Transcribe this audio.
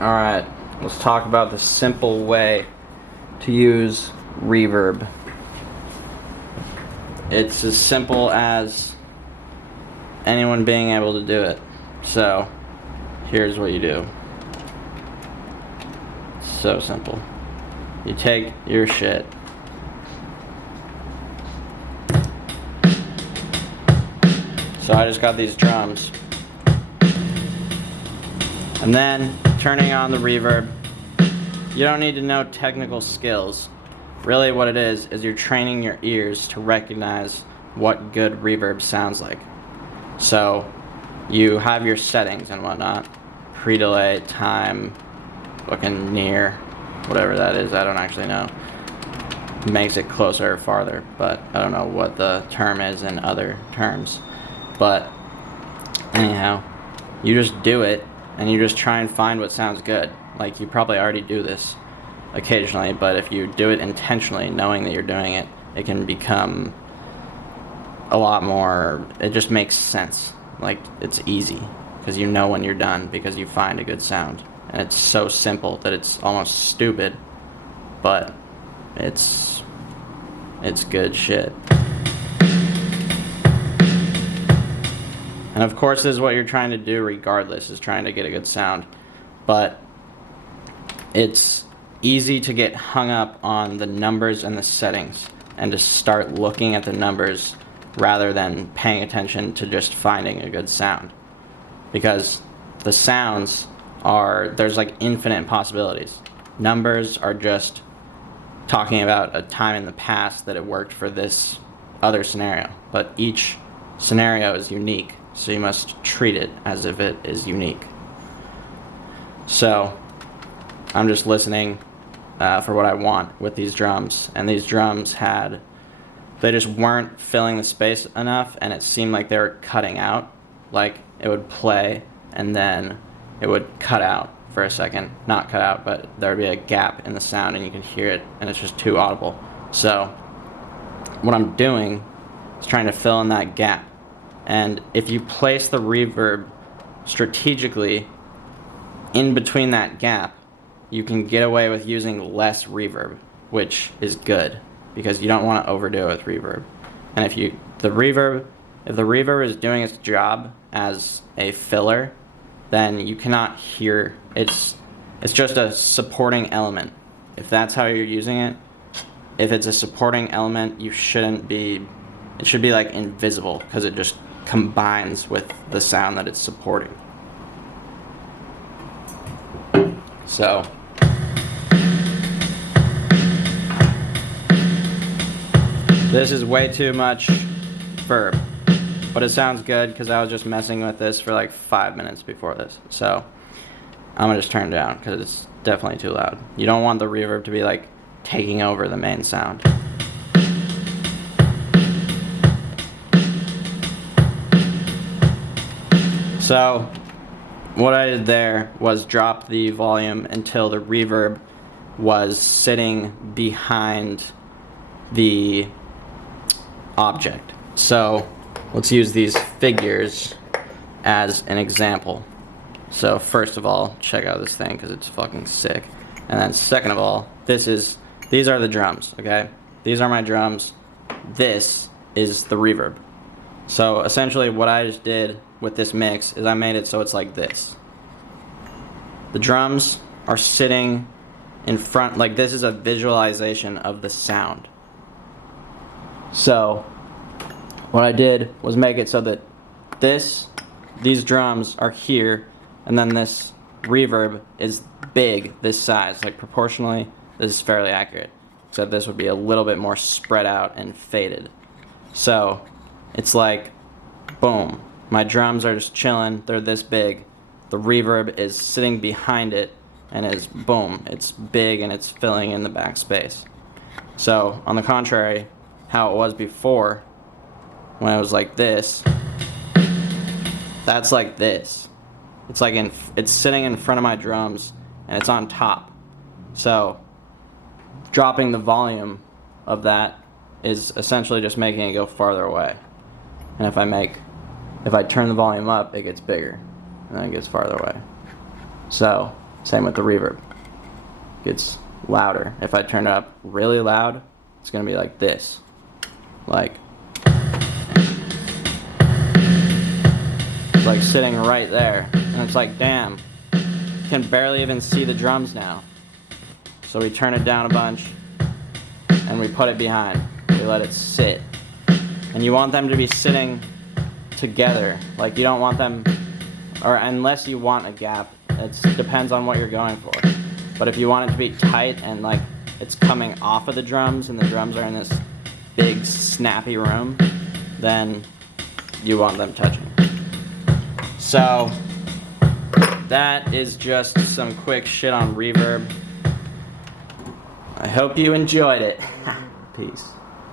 Alright, let's talk about the simple way to use reverb. It's as simple as anyone being able to do it. So, here's what you do. It's so simple. You take your shit. So I just got these drums. And then, turning on the reverb. You don't need to know technical skills. Really what it is you're training your ears to recognize what good reverb sounds like. So, you have your settings and whatnot. Pre-delay, time, fucking near, whatever that is, I don't actually know. Makes it closer or farther, but I don't know what the term is in other terms. But, anyhow, you just do it, and you just try and find what sounds good. Like, you probably already do this occasionally, but if you do it intentionally, knowing that you're doing it, it can become a lot more, it just makes sense. Like, it's easy, because you know when you're done, because you find a good sound. And it's so simple that it's almost stupid, but it's good shit. And of course this is what you're trying to do regardless, is trying to get a good sound. But it's easy to get hung up on the numbers and the settings and to start looking at the numbers rather than paying attention to just finding a good sound. Because the sounds there's like infinite possibilities. Numbers are just talking about a time in the past that it worked for this other scenario. But each scenario is unique, so you must treat it as if it is unique. So, I'm just listening for what I want with these drums, and these drums they just weren't filling the space enough, and it seemed like they were cutting out. Like, it would play, and then it would cut out for a second. Not cut out, but there would be a gap in the sound, and you can hear it, and it's just too audible. So, what I'm doing is trying to fill in that gap. And if you place the reverb strategically in between that gap, you can get away with using less reverb, which is good, because you don't want to overdo it with reverb. And if the reverb is doing its job as a filler, then you cannot hear. It's just a supporting element. If that's how you're using it, if it's a supporting element, it should be like invisible, because it just combines with the sound that it's supporting. So, this is way too much verb, but it sounds good because I was just messing with this for like 5 minutes before this. So, I'm gonna just turn it down because it's definitely too loud. You don't want the reverb to be like taking over the main sound. So, what I did there was drop the volume until the reverb was sitting behind the object. So, let's use these figures as an example. So, first of all, check out this thing because it's fucking sick. And then second of all, these are the drums, okay? These are my drums. This is the reverb. So, essentially what I just did with this mix is I made it so it's like this. The drums are sitting in front, like this is a visualization of the sound. So what I did was make it so that these drums are here, and then this reverb is big, this size, like proportionally this is fairly accurate, except this would be a little bit more spread out and faded. So it's like, boom, my drums are just chilling, they're this big. The reverb is sitting behind it, and is, boom, it's big and it's filling in the back space. So, on the contrary, how it was before, when it was like this, that's like this. It's like it's sitting in front of my drums, and it's on top. So, dropping the volume of that is essentially just making it go farther away. And if I turn the volume up, it gets bigger, and then it gets farther away. So, Same with the reverb. Gets louder. If I turn it up really loud, it's gonna be like this. Like, it's like sitting right there. And it's like, damn, you can barely even see the drums now. So we turn it down a bunch and we put it behind. We let it sit. And you want them to be sitting together. Like, you don't want them, or unless you want a gap, it depends on what you're going for. But if you want it to be tight and like it's coming off of the drums and the drums are in this big snappy room, then you want them touching. So that is just some quick shit on reverb. I hope you enjoyed it. Peace.